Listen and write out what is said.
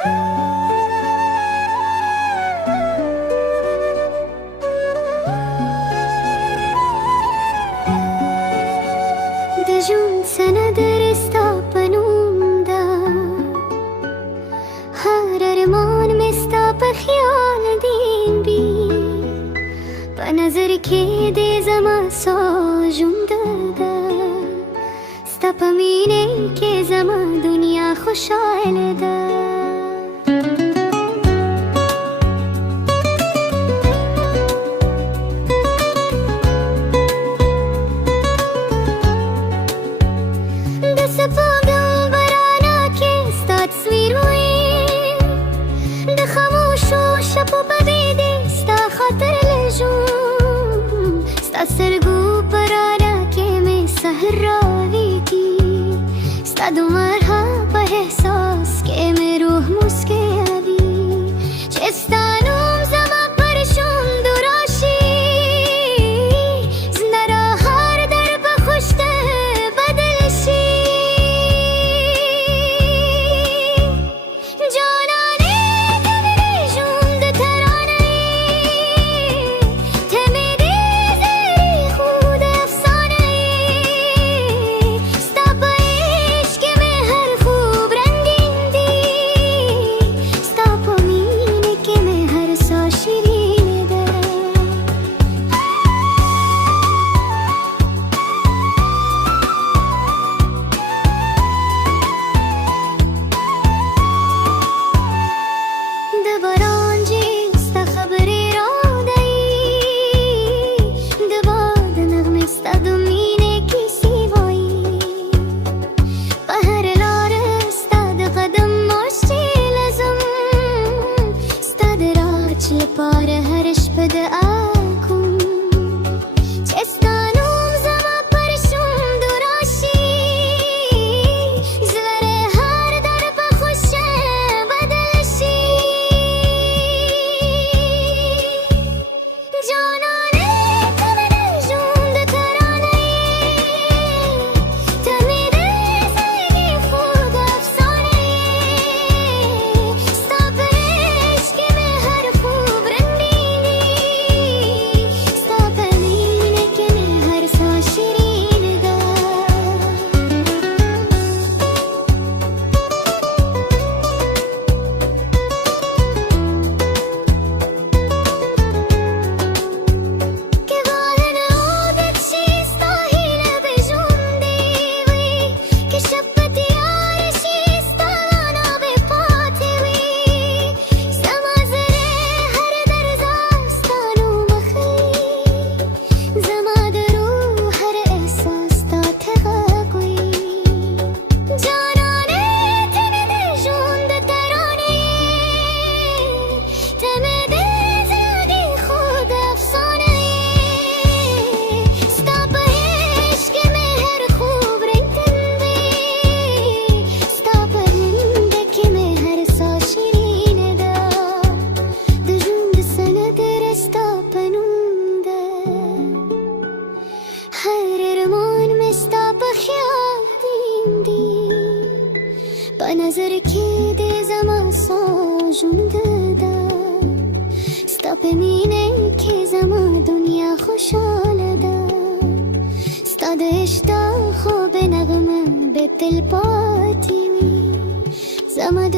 دجون سند رستا پنوندا هر ارمان مستا بخیال دین بی بنظر که دی زما ساجون دادا ستا پمینه که زما دنیا خوشحال دا सरगू पराना के में सहरावी की तुम्हारा पर एहसास के में रूह मुस्के अभी चेस्तानों जमा पर शुम दुराशी जिंदा हर दर पर खुश बदलशी जाना ने तेरे जुंद थराने थे मेरे par harish bada akum chestanum zama par shum durashi zvare har dar pa khush badalshi jana ne tamne jund tarane tamire zagi khud afsane stapesh ke mein har नजर के दे जमा साजुन ददा स्टॉप मीने के जमा दुनिया खुशहाल दा स्टاد اشتا خو به نغمه به دل پاتی زما د